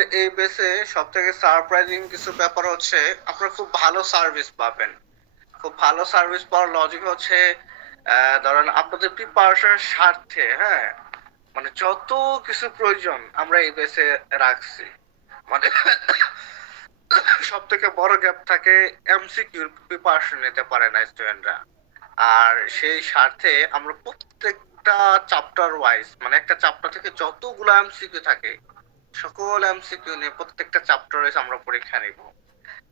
আমাদের এই বেসে সব থেকে সারপ্রাইজিং কিছু ব্যাপার হচ্ছে আপনারা খুব ভালো সার্ভিস পাবেন। খুব ভালো সার্ভিস পাওয়ার লজিক হচ্ছে ধরেন আপনাদের প্রিপারেশনের স্বার্থে, হ্যাঁ, মানে যত কিছু প্রয়োজন আমরা এই বেসে রাখছি। মানে সব থেকে বড় গ্যাপ থাকে এমসিকিউর প্রিপারেশন নিতে পারে না স্টুডেন্টরা। আর সেই স্বার্থে আমরা প্রত্যেকটা চ্যাপ্টার ওয়াইজ, মানে একটা চ্যাপ্টার থেকে যতগুলো এমসিকিউ থাকে সকল এমসিকিউ নিয়ে প্রত্যেকটা চ্যাপ্টার ওয়াইজ আমরা পরীক্ষা নিব,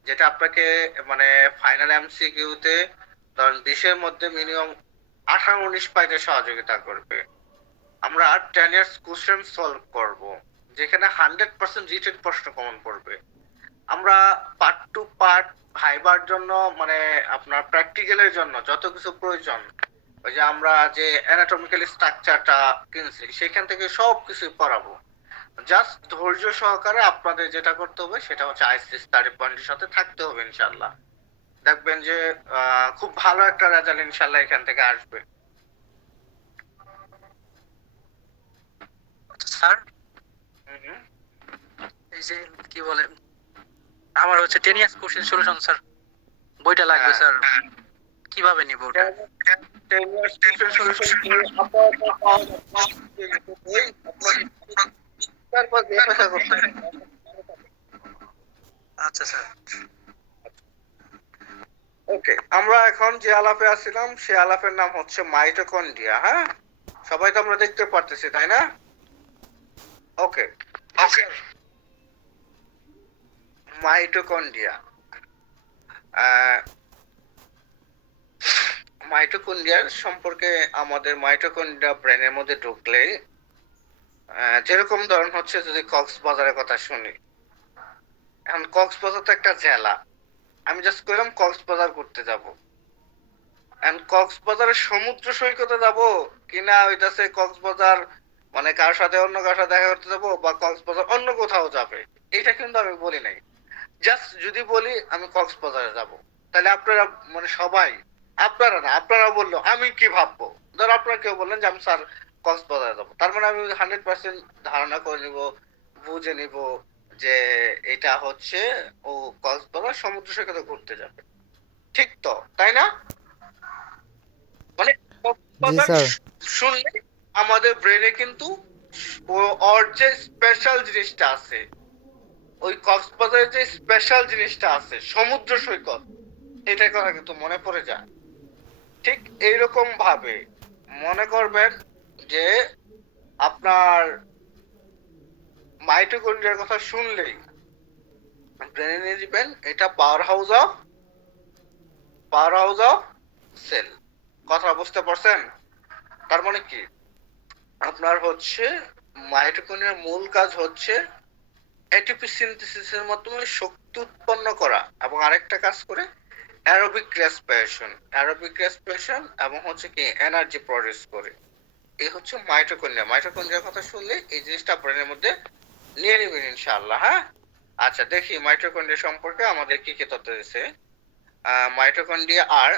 যেটা আপনাকে মানে ফাইনাল এমসিকিউ তে ধরেন 20-এর মধ্যে মিনিমাম 18-19 পাইতে সহযোগিতা করবে। আমরা 10 ইয়ার্স কোশ্চেন সলভ করব, যেখানে 100% রিটেন প্রশ্ন কমন পড়বে। আমরা পার্ট টু পার্ট ভাইবার জন্য, মানে আপনার প্র্যাকটিক্যালের জন্য যত কিছু প্রয়োজন, ওই যে আমরা যে অ্যানাটমিক্যাল স্ট্রাকচারটা কিনছি সেখান থেকে সব কিছু পড়াবো। জাস্ট ধৈর্য সহকারে আপনাদের যেটা করতে হবে সেটা হচ্ছে আইসি স্টাডি পয়েন্টের সাথে থাকতে হবে। ইনশাল্লাহ দেখবেন যে খুব ভালো একটা রেজাল্ট ইনশাল্লাহ এখান থেকে আসবে। স্যার, হুম। এই যে কি বলে, আমার হচ্ছে 10 ইয়ার্স কোশ্চেন সলিউশন স্যার, বইটা লাগবে স্যার, কিভাবে নিব ওটা? 10 ইয়ার্স কোশ্চেন সলিউশন কি আপাতত পাওয়া যাচ্ছে বই তারপর অপেক্ষা করতে হবে। আচ্ছা স্যার। ওকে, আমরা এখন যে আলাপে আসছিলাম সে আলাপের নাম হচ্ছে মাইটোকন্ড্রিয়া। হ্যাঁ, সবাই তো আমরা দেখতে পারতেছি, তাই না? ওকে ওকে, মাইটোকন্ড্রিয়া। মাইটোকন্ড্রিয়ার সম্পর্কে, আমাদের মাইটোকন্ড্রিয়া ব্রেনের মধ্যে ঢুকলে যেরকম ধরন হচ্ছে, যদি কক্সবাজারের কথা শুনি, এখন কক্সবাজার তো একটা জেলা, আমি জাস্ট কইলাম কক্সবাজার ঘুরতে যাব, এখন কক্সবাজারের সমুদ্র সৈকতে যাব কিনা হইতাছে কক্সবাজার মানে কার সাথে অন্য কার সাথে দেখা করতে যাব, বা কক্সবাজার অন্য কোথাও যাবে, এটা কিন্তু আমি বলি নাই। জাস্ট যদি বলি আমি কক্সবাজারে যাব, তাহলে আপনারা মানে সবাই, আপনারা না, আপনারা বললো আমি কি ভাববো, ধর আপনারা কেউ বললেন যে আমি স্যার কক্সবাজারে যাবো, তার মানে আমি 100% ধারণা করে নিব, বুঝে নিব যে এটা হচ্ছে ও কক্সবাজার সমুদ্র সৈকতে ঘুরতে যাবে। ঠিক তো, তাই না? মানে জি কক্সবাজার স্যার। শুনলে আমাদের ব্রেনে কিন্তু ওর যে স্পেশাল জিনিসটা আছে, ওই কক্সবাজারের যে স্পেশাল জিনিসটা আছে সমুদ্র সৈকত, এটার কথা কিন্তু মনে পড়ে যায়। ঠিক এইরকম ভাবে মনে করবেন যে আপনার মাইটোকন্ড্রিয়ার কথা শুনলেই ব্রেনে নিয়ে দিবেন এটা পাওয়ার হাউস অফ সেল। কথা বুঝতে পারছেন? তার মানে কি, আপনার হচ্ছে মাইটোকন্ড্রিয়ার মূল কাজ হচ্ছে এটিপি সিনথেসিসের মাধ্যমে শক্তি উৎপন্ন করা, এবং আরেকটা কাজ করে অ্যারোবিক রেসপিরেশন এবং হচ্ছে কি এনার্জি প্রডিউস করে। এই হচ্ছে মাইটোকন্ড্রিয়া। মাইটোকন্ড্রিয়ার কথা শুনলে এই জিনিসটা ব্রেনের মধ্যে নিয়ে নেবেন ইনশাআল্লাহ। হ্যাঁ, আচ্ছা দেখি মাইটোকন্ড্রিয়া সম্পর্কে আমাদের কি কি তথ্য দিয়েছে। মাইটোকন্ড্রিয়া আর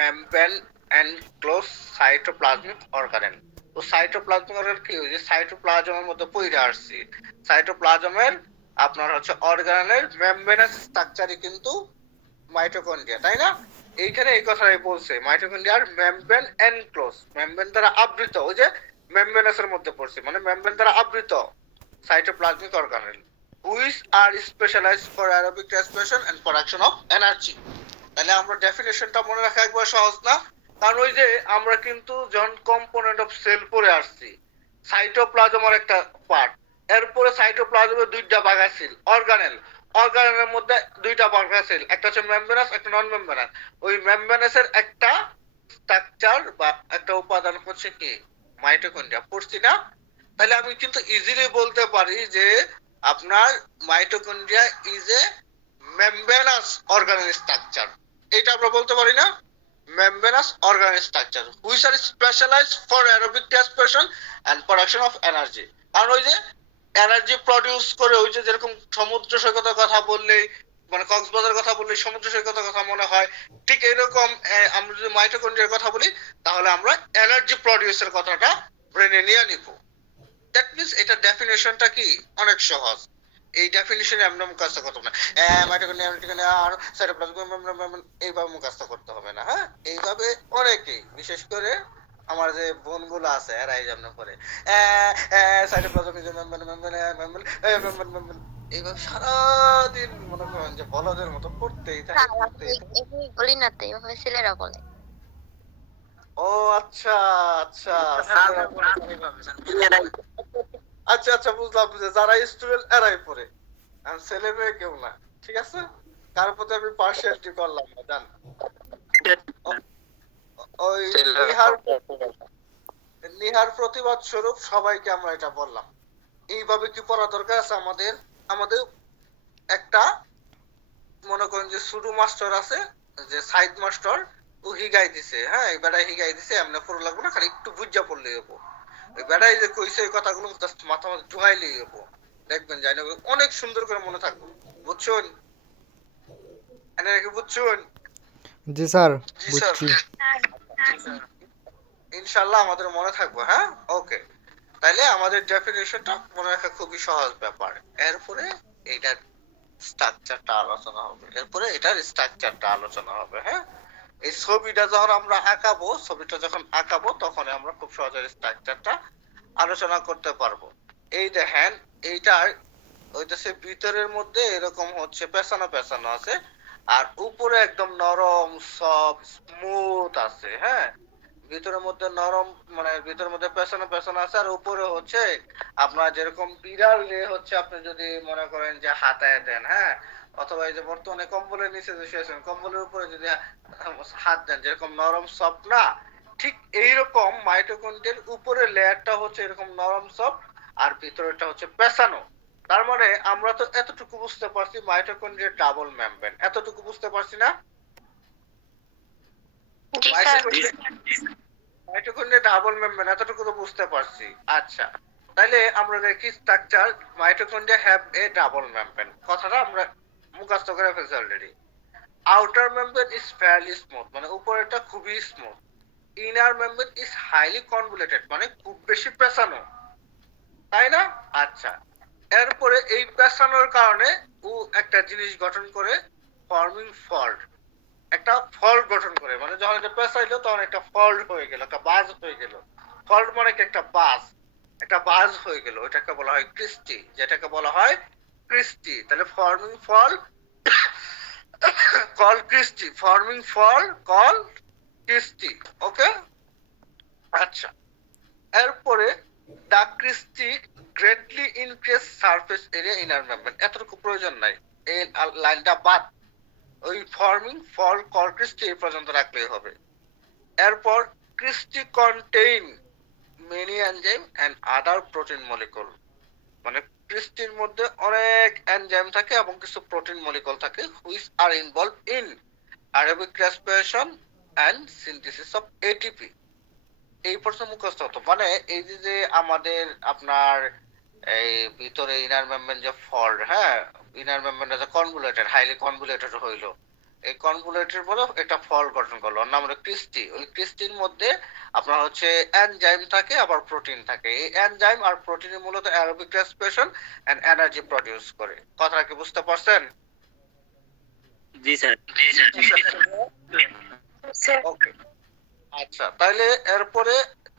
মেমব্রেন এনক্লোজ সাইটোপ্লাজমিক অর্গানেল। তো সাইটোপ্লাজমিক অর্গানেল কি, ওই যে সাইটোপ্লাজমের মধ্যে পইরা আসছি, সাইটোপ্লাজমের আপনার হচ্ছে অর্গানেলের মেমব্রেনাস স্ট্রাকচারই কিন্তু মাইটোকন্ড্রিয়া, তাই না? এইখানে এই কথাটাই বলছে, মাইটোকন্ড্রিয়ার মেমব্রেন এনক্লোজ, মেমব্রেন দ্বারা আবৃত, ওই যে মেমব্রেনাসের মধ্যে পড়ছে, মানে মেমব্রেন দ্বারা আবৃত cytoplasmic organelle which are specialised for aerobic respiration and production of energy. তাহলে আমরা ডেফিনেশনটা মনে রাখা একবার সহজ না? কারণ ওই যে আমরা কিন্তু যখন কম্পোনেন্ট অফ সেল পড়ে আসছি, সাইটোপ্লাজমের একটা পার্ট, এরপরে সাইটোপ্লাজমের দুইটা ভাগ আছে অর্গানেল, অর্গানেলের মধ্যে দুইটা ভাগ আছে, একটা হচ্ছে মেমব্রেনাস, একটা নন মেমব্রেনাস। ওই মেমব্রেনাসের একটা স্ট্রাকচার বা একটা উপাদান হচ্ছে কি মাইটোকন্ড্রিয়া, পড়ছি না? তাহলে আমি কিন্তু ইজিলি বলতে পারি যে আপনার mitochondria is a membranous organelle structure. এটা আমরা বলতে পারি না? membranous organ structure which are specialized for aerobic respiration and production of energy। কারণ ওই যে এনার্জি প্রডিউস করে, ওই যে যেরকম সমুদ্র সৈকতের কথা বললেই, মানে কক্সবাজারের কথা বললেই সমুদ্র সৈকতের কথা মনে হয়, ঠিক এরকম আমরা যদি মাইটোকন্ড্রিয়ার কথা বলি তাহলে আমরা এনার্জি প্রডিউসের কথাটা ব্রেনে নিয়ে নিব। দ্যাট মিনস এটা ডেফিনেশনটা কি অনেক সহজ। এই ডেফিনিশনে আমরা মুখস্থ করতে হবে না। মাইটোকন্ড্রিয়া আর সাইটোপ্লাজম এইভাবে মুখস্থ করতে হবে না, হ্যাঁ? এইভাবে অনেকেই, বিশেষ করে আমার যে বোনগুলো আছে এরা এই যেমন করে সাইটোপ্লাজম এইভাবে সারাদিন মনে করেন যে বলদের মতো পড়তেই থাকে পড়তেই থাকে। বলি না তো, এভাবে ছেলেরা বলে। ও আচ্ছা আচ্ছা, ছেলেরা পড়ে এইভাবে। আচ্ছা আচ্ছা, বুঝলাম যে যারা স্টুডেন্ট এরাই পড়ে, আর ছেলে মেয়ে কেউ না। ঠিক আছে, কার প্রতি আমি পার্সিয়ালিটি করলাম না, জান। ওই নিহার প্রতিবাদ স্বরূপ সবাইকে আমরা এটা বললাম। এইভাবে কি পড়া দরকার আছে আমাদের? আমাদের একটা মনে করেন যে সুডু মাস্টার আছে, যে সাইড মাস্টার, ও হিগাই দিছে, হ্যাঁ এই বেড়াই হিগাই দিছে, এমনি পড়া লাগবে না, খালি একটু বুঝা পড়লেই হবো। ওই বেড়াই যে কইছে এই কথাগুলো জাস্ট মাথা মাথা ঢুকাইলেই হবো, দেখবেন জানি অনেক সুন্দর করে মনে থাকবো। বুঝছেন? এনারা কি বুঝছেন? জি স্যার, জি স্যার, বুঝছি। ইনশাআল্লাহ আমাদের মনে থাকবো, হ্যাঁ? ওকে, তাইলে আমাদের ডেফিনিশনটা মনে রাখা খুবই সহজ ব্যাপার। এরপরে এইটার স্ট্রাকচারটা আলোচনা হবে, এরপরে এটার স্ট্রাকচারটা আলোচনা হবে, হ্যাঁ? এই ছবিটা যখন আমরা আঁকাবো, ছবিটা যখন আঁকাবো তখন আমরা খুব সহজে স্ট্রাকচারটা আলোচনা করতে পারবো। এই দেখেন, এইটার ওইটাছে ভিতরের মধ্যে এরকম হচ্ছে পেছানো পেছানো আছে, আর উপরে একদম নরম সফট স্মুথ আছে, হ্যাঁ? ভিতরের মধ্যে নরম, মানে ভিতরের মধ্যে পেছানো পেছানো আছে, আর উপরে হচ্ছে আপনার যেরকম বিড়াল হচ্ছে আপনি যদি মনে করেন যে হাতায় দেন, হ্যাঁ, অথবা এই যে বর্তমানে কম্বলের নিচে যে শুয়েছেন কম্বলের উপরে যদি হাত দেন, যেরকম নরম সফট না, ঠিক এইরকম মাইটোকন্ড্রিয়ার উপরের লেয়ারটা হচ্ছে এরকম নরম সফট, আর ভিতরেরটা হচ্ছে পেছানো। তার মানে আমরা তো এতটুকু বুঝতে পারছি মাইটোকন্ড্রিয়ার ডাবল মেমব্রেন, এতটুকু বুঝতে পারছি না? জি স্যার। মাইটোকন্ড্রিয়া ডাবল মেমব্রেন এতটুকু তো বুঝতে পারছি। আচ্ছা, তাহলে আমরা দেখি structure mitochondria have a double membrane, কথাটা আমরা মুখস্থ করে ফেলছি already. Outer membrane is fairly smooth, মানে উপরেরটা খুবই smooth. Inner membrane is highly convoluted, মানে খুব বেশি পেঁচানো, তাই না? আচ্ছা, এরপরে এই পেঁচানোর কারণে ও একটা জিনিস গঠন করে, ফর্মিং ফল্ট, একটা ফল্ট গঠন করে, মানে যখন এটা পেঁচাইলো তখন একটা ফল্ট হয়ে গেল, একটা বাজ হয়ে গেল। ফল্ট মানে কি? একটা বাজ, একটা বাজ হয়ে গেল, ওটাকে বলা হয় ক্রিস্টি, যেটাকে বলা হয় ক্রিস্টি। তাহলে forming fold call cristae, forming fold call cristae. Okay, আচ্ছা, এরপরে the cristae greatly increase surface area inner membrane, এতটুকু প্রয়োজন নাই, এই লাইনটা বাদ, ওই ফর্মিং ফল কল ক্রিস্টি এই পর্যন্ত রাখলেই হবে। এরপর cristae contain many enzyme and other protein molecule, মানে ক্রিস্টির মধ্যে অনেক এনজাইম থাকে এবং কিছু প্রোটিন মলিকুল থাকে which are involve in aerobic respiration and synthesis of ATP. এই প্রশ্ন মুখস্থ হতো, মানে এই যে যে আমাদের আপনার এই ভিতরে ইনার মেমব্রেন যে ফল্ট, হ্যাঁ, ইনার মেমব্রেনটা যে কনভলিউটেড, হাইলি কনভলিউটেড হইলো, এই কনভলিউটেড বলে একটা ফল্ট গঠন করলো, ওর নাম হলো ক্রিস্টি। ওই ক্রিস্টির মধ্যে আপনার হচ্ছে এনজাইম থাকে আবার প্রোটিন থাকে, এই এনজাইম আর প্রোটিনের মূলত aerobic respiration and energy produce করে। কথাটা কি বুঝতে পারছেন? জি স্যার। ওকে, আচ্ছা, তাহলে এরপরে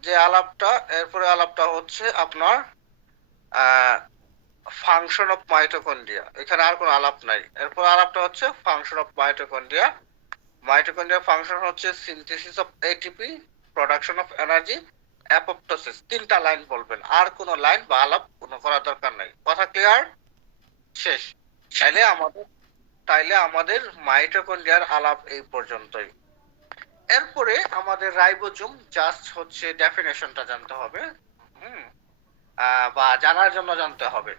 যে আলাপটা, এরপরে আলাপটা হচ্ছে আপনার ফাংশন অফ মাইটোকন্ড্রিয়া। এখানে আর কোনো আলাপ নাই, এরপর আলাপটা হচ্ছে function of mitochondria. Mitochondria function হচ্ছে synthesis of ATP, production of energy, apoptosis. তিনটা লাইন বলবেন, আর কোনো লাইন বা আলাপ কোনো করার দরকার নাই। কথা ক্লিয়ার? শেষ। তাইলে আমাদের মাইটোকন্ড্রিয়ার আলাপ এই পর্যন্তই। এরপরে আমাদের রাইবোজোম জাস্ট হচ্ছে ডেফিনেশনটা জানতে হবে, হুম, বা জানার জন্য জানতে হবে।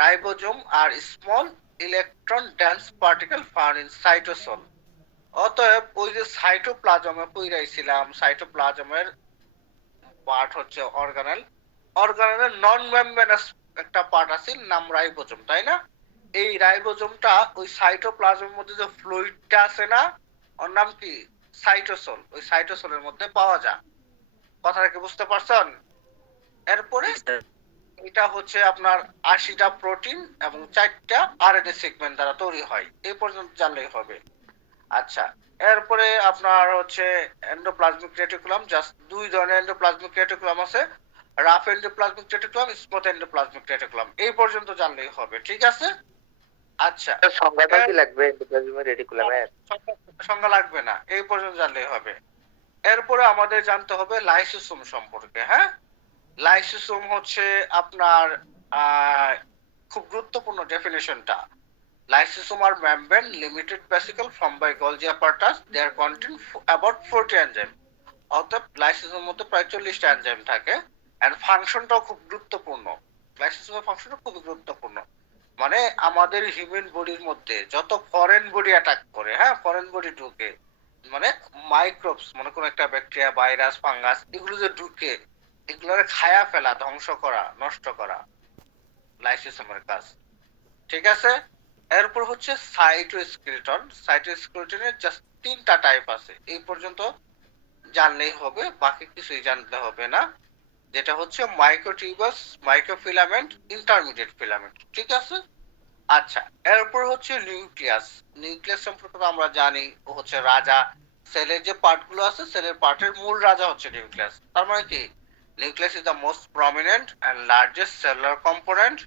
Ribosome are small electron dense particle found in cytosol. অতএব ওই যে সাইটোপ্লাজমে পইরাইছিলাম, সাইটোপ্লাজমের পার্ট হচ্ছে অর্গানেল, অর্গানেলের নন মেমব্রেনাস একটা পার্ট আছে নাম রাইবোজোম, তাই না? এই রাইবোজোমটা ওই সাইটোপ্লাজমের মধ্যে যে ফ্লুইডটা আছে না, ওর নাম কি? সাইটোসোল। ওই সাইটোসোলের মধ্যে পাওয়া যায়। কথাটা কি বুঝতে পারছেন? এরপরে এটা হচ্ছে আপনার 80টা প্রোটিন এবং 4টা আরএনএ সেগমেন্ট দ্বারা তৈরি হয়, এই পর্যন্ত জানলেই হবে। আচ্ছা, এরপরে আপনার হচ্ছে এন্ডোপ্লাজমিক রেটিকুলাম। জাস্ট দুই ধরনের এন্ডোপ্লাজমিক রেটিকুলাম আছে, rough endoplasmic reticulum, smooth endoplasmic reticulum, এই পর্যন্ত জানলেই হবে। ঠিক আছে। আচ্ছা, সংজ্ঞাটাও কি এর লাগবে এন্ডোপ্লাজমিক রেটিকুলামের? সংজ্ঞা লাগবে না, এই পর্যন্ত জানলেই হবে। এরপরে আমাদের জানতে হবে লাইসোসোম সম্পর্কে। হ্যাঁ, লাইসোসোম হচ্ছে আপনার খুব গুরুত্বপূর্ণ ডেফিনেশনটা। Lysosome are membrane limited vesicle formed by Golgi apparatus. They are contain about 40 enzyme. অর্থাৎ লাইসোসোমের মধ্যে প্রায় 40টা এনজাইম থাকে, এন্ড ফাংশনটাও খুব গুরুত্বপূর্ণ। লাইসোসোমের ফাংশনটা খুবই গুরুত্বপূর্ণ। মানে আমাদের হিউম্যান বডির মধ্যে যত ফরেন বডি অ্যাটাক করে, হ্যাঁ, ফরেন বডি ঢুকে, মানে মাইক্রোবস, মনে কোনো একটা ব্যাকটেরিয়া, ভাইরাস, ফাঙ্গাস, এগুলো যে ঢুকে, এগুলোকে খায়া ফেলা, ধ্বংস করা, নষ্ট করা লাইসোসোমের কাজ। ঠিক আছে। এরপর হচ্ছে সাইটোস্কেলেটন। সাইটোস্কেলেটনের জাস্ট 3টা টাইপ আছে, এই পর্যন্ত জানলেই হবে, বাকি কিছুই জানতে হবে না। যেটা হচ্ছে মাইক্রোটিউবাস, মাইক্রোফিলামেন্ট, ইন্টারমিডিয়েট ফিলামেন্ট। ঠিক আছে। আচ্ছা, এরপর হচ্ছে নিউক্লিয়াস। নিউক্লিয়াস সম্পর্কে তো আমরা জানি, ও হচ্ছে রাজা। সেলের যে পার্টগুলো আছে, সেলের পার্টের মূল রাজা হচ্ছে নিউক্লিয়াস। তার মানে কি, nucleus is the most prominent and largest cellular component.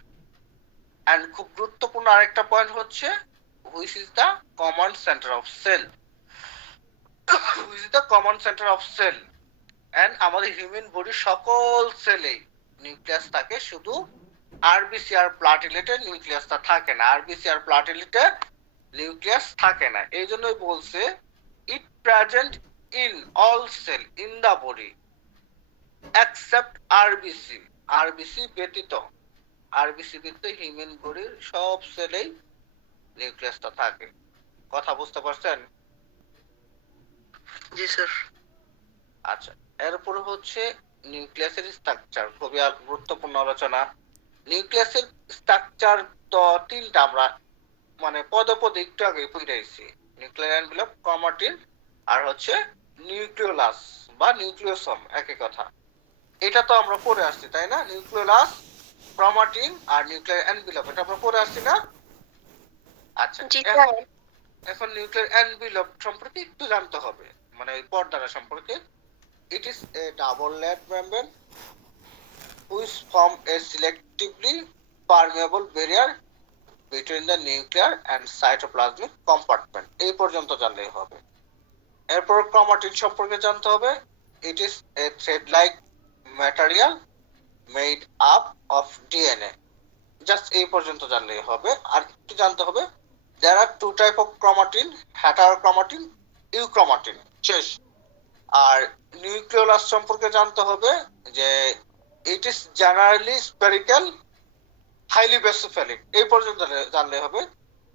And খুব গুরুত্বপূর্ণ আরেকটা পয়েন্ট হচ্ছে which is the common centre of cell. Which is the common centre of cell. And আমাদের হিউম্যান বডির সকল সেলেই নিউক্লিয়াস থাকে, শুধু আরবিসি আর প্লাটিলেটে নিউক্লিয়াসটা থাকে না। আরবিসি আর প্লাটিলেটে নিউক্লিয়াস থাকে না, এই জন্যই বলছে it present in all cell in the body except RBC. RBC ব্যতীত, আরবিসি ব্যতীত হিউম্যান বডির সব সেলেই নিউক্লিয়াসটা থাকে। কথা বুঝতে পারছেন? জি স্যার। আচ্ছা, এরপরে হচ্ছে নিউক্লিয়াসের স্ট্রাকচার, খুবই গুরুত্বপূর্ণ আলোচনা। নিউক্লিয়াসের স্ট্রাকচার তো 3টা, আমরা মানে পদে পদে একটু আগে বুঝাইছি। নিউক্লিয়ার এনভেলপ, ক্রোমাটিন, আর হচ্ছে নিউক্লিওলাস বা নিউক্লিওসোম, একই কথা। এটা তো আমরা পড়ে আসছি, তাই না? নিউক্লিওলাস, ক্রোমাটিন আর নিউক্লিয়ার এনভেলপ, এটা আমরা পড়ে আসছি না? আচ্ছা, জি স্যার। এখন নিউক্লিয়ার এনভেলপ সম্পর্কে একটু জানতে হবে, মানে ওই পর্দাটা সম্পর্কে। It is a double layer membrane which form a selectively permeable barrier between the nuclear and cytoplasmic compartment. এই পর্যন্ত জানলেই হবে। এরপর ক্রোমাটিন সম্পর্কে জানতে হবে। It is a thread like material made up of DNA. Just এই পর্যন্ত জানলেই হবে। আর একটু জানতে হবে, there are two type of chromatin, heterochromatin, euchromatin। শেষ। আর নিউক্লিওলাস সম্পর্কে জানতে হবে যে it is generally spherical, highly basophilic, এই পর্যন্ত জানলে হবে।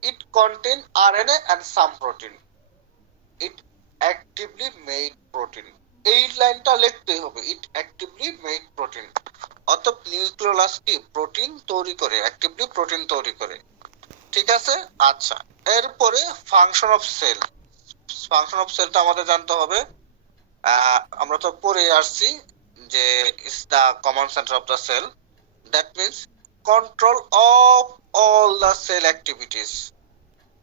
It contain RNA and some protein. It actively make protein, এই লাইনটা লিখতেই হবে, ইট অ্যাক্টিভলি মেক প্রোটিন। অর্থাৎ নিউক্লিওলাস কি প্রোটিন তৈরি করে, অ্যাক্টিভলি প্রোটিন তৈরি করে। ঠিক আছে। আচ্ছা, এরপরে function of cell. Function of সেলটা আমাদের জানতে হবে। আমরা তো পড়ে আসছি যে is the common centre of the cell, that means control of all the cell activities,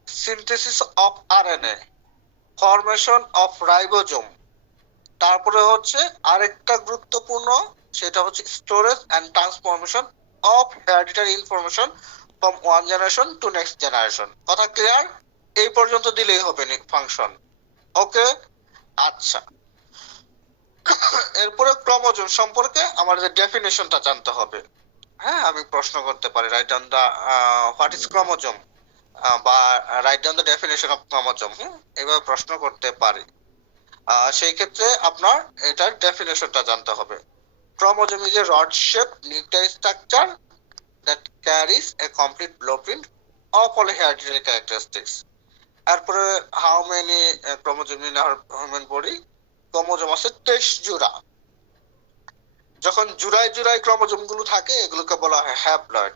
synthesis of RNA, formation of ribosome. তারপরে হচ্ছে আরেকটা গুরুত্বপূর্ণ, সেটা হচ্ছে storage and transformation of hereditary information from one generation to next generation. কথা clear? এই পর্যন্ত দিলেই হবে ফাংশন। ওকে। আচ্ছা, এরপরে ক্রোমোজোম সম্পর্কে আমাদের ডেফিনেশনটা জানতে হবে। হ্যাঁ, আমি প্রশ্ন করতে পারি, write down the what is chromosome, বা write down the definition of chromosome, এভাবে প্রশ্ন করতে পারি। সেই ক্ষেত্রে আপনার এটার ডেফিনেশনটা জানতে হবে। Chromosome is a rod shape nuclear structure that carries a complete blueprint of all hereditary characteristics. এরপরে how many chromosome in our human body? Chromosome আছে 23 জোড়া। যখন জোড়ায় জোড়ায় ক্রোমোজোম গুলো থাকে, এগুলোকে বলা হয় হ্যাপ্লয়েড।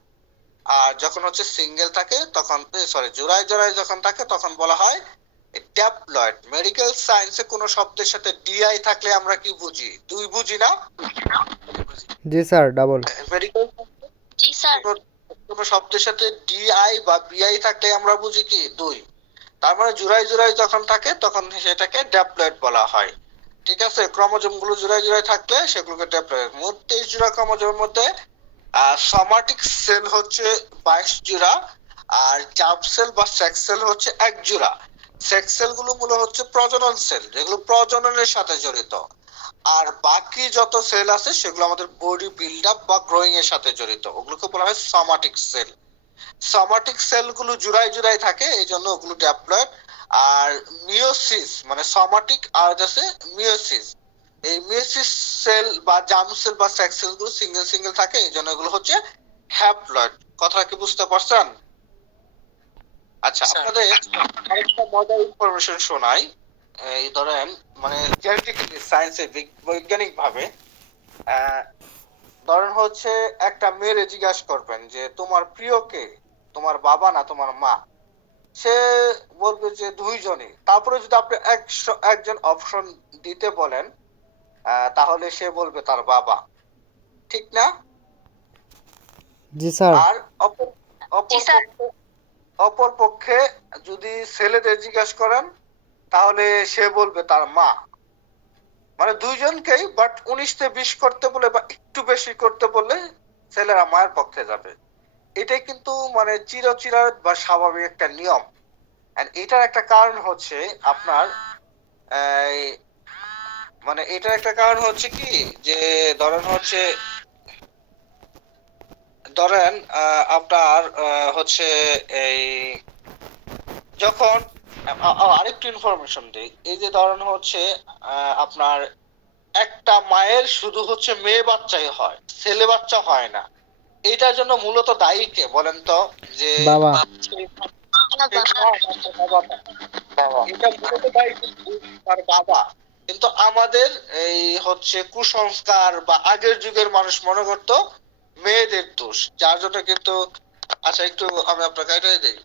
আর যখন হচ্ছে সিঙ্গেল থাকে, তখন জোড়ায় জোড়ায় যখন থাকে, তখন বলা হয় ড্যাপ্লয়েড। মেডিকেল সায়েন্সে কোন শব্দের সাথে ডিআই থাকলে আমরা কি বুঝি? দুই বুঝি না? জি স্যার, ডাবল। মেডিকেল জি স্যার। কোনো শব্দের সাথে ডিআই বা বিআই থাকলে আমরা বুঝি কি দুই। তার মানে জোড়ায় জোড়ায় যখন থাকে তখন সেটাকে ড্যাপ্লয়েড বলা হয়। ঠিক আছে, ক্রোমোজোম গুলো জোড়ায় জোড়ায় থাকলে সেগুলোকে ড্যাপ্লয়েড। মোট 23 জোড়া ক্রোমোজোমের মধ্যে সোমাটিক সেল হচ্ছে 22 জোড়া, আর জার্ম সেল বা সেক্স সেল হচ্ছে 1 জোড়া। সেক্স সেল গুলো মূলত হচ্ছে প্রজনন সেল, যেগুলো প্রজননের সাথে জড়িত। আর বাকি যত সেল আছে সেগুলো আমাদের বডি বিল্ড আপ বা গ্রোয়িং এর সাথে জড়িত, ওগুলোকে বলা হয় সোমাটিক সেল। সোমাটিক সেল গুলো জোড়ায় জোড়ায় থাকে, এই জন্য ওগুলো ড্যাপ্লয়েড। আর মিওসিস মানে সোমাটিক আর আছে মিওসিস, এই মিওসিস সেল বা জার্ম সেল বা সেক্স সেল গুলো সিঙ্গেল সিঙ্গেল থাকে, এই জন্য এগুলো হচ্ছে হ্যাপ্লয়েড। কথা কি বুঝতে পারছেন? আচ্ছা, স্যার। আপনাদের আরেকটা মজার ইনফরমেশন শোনাই। এই ধরেন মানে জেনেটিক্যালি সায়েন্সিফিক বৈজ্ঞানিক ভাবে ধরেন হচ্ছে একটা মেয়েরে জিজ্ঞাসা করবেন যে তোমার প্রিয় কে, তোমার বাবা না তোমার মা? সে বলবে যে দুইজনই। তারপরে যদি আপনি একজন অপশন দিতে বলেন তাহলে সে বলবে তার বাবা। ঠিক না? জি স্যার। আর অপর জি অপর স্যার। পক্ষে অপর পক্ষে যদি ছেলেদের জিজ্ঞাসা করেন তাহলে সে বলবে তার মা। মানে দুইজনকেই, বাট 19-20 করতে বলে বা একটু বেশি করতে বললে ছেলেরা মায়ের পক্ষে যাবে। এটাই কিন্তু মানে চিরচিরায়ত বা স্বাভাবিক একটা নিয়ম। And এটার একটা কারণ হচ্ছে আপনার এই, মানে এটার একটা কারণ হচ্ছে কি যে ধরেন আপনার হচ্ছে এই যখন আরেকটু ইনফরমেশন দিই। এই যে ধরেন হচ্ছে আপনার একটা মায়ের শুধু হচ্ছে মেয়ে বাচ্চাই হয়, ছেলে বাচ্চা হয় না। এটার জন্য মূলত দায়ী কে বলেন তো? যে বাবা। এটা মূলত দায়ী কিন্তু তার বাবা। কিন্তু আমাদের এই হচ্ছে কুসংস্কার বা আগের যুগের মানুষ মনে করতো মেয়েদের দোষ, যার জন্য কিন্তু। আচ্ছা, একটু আমি আপনাকে এটাই দিই।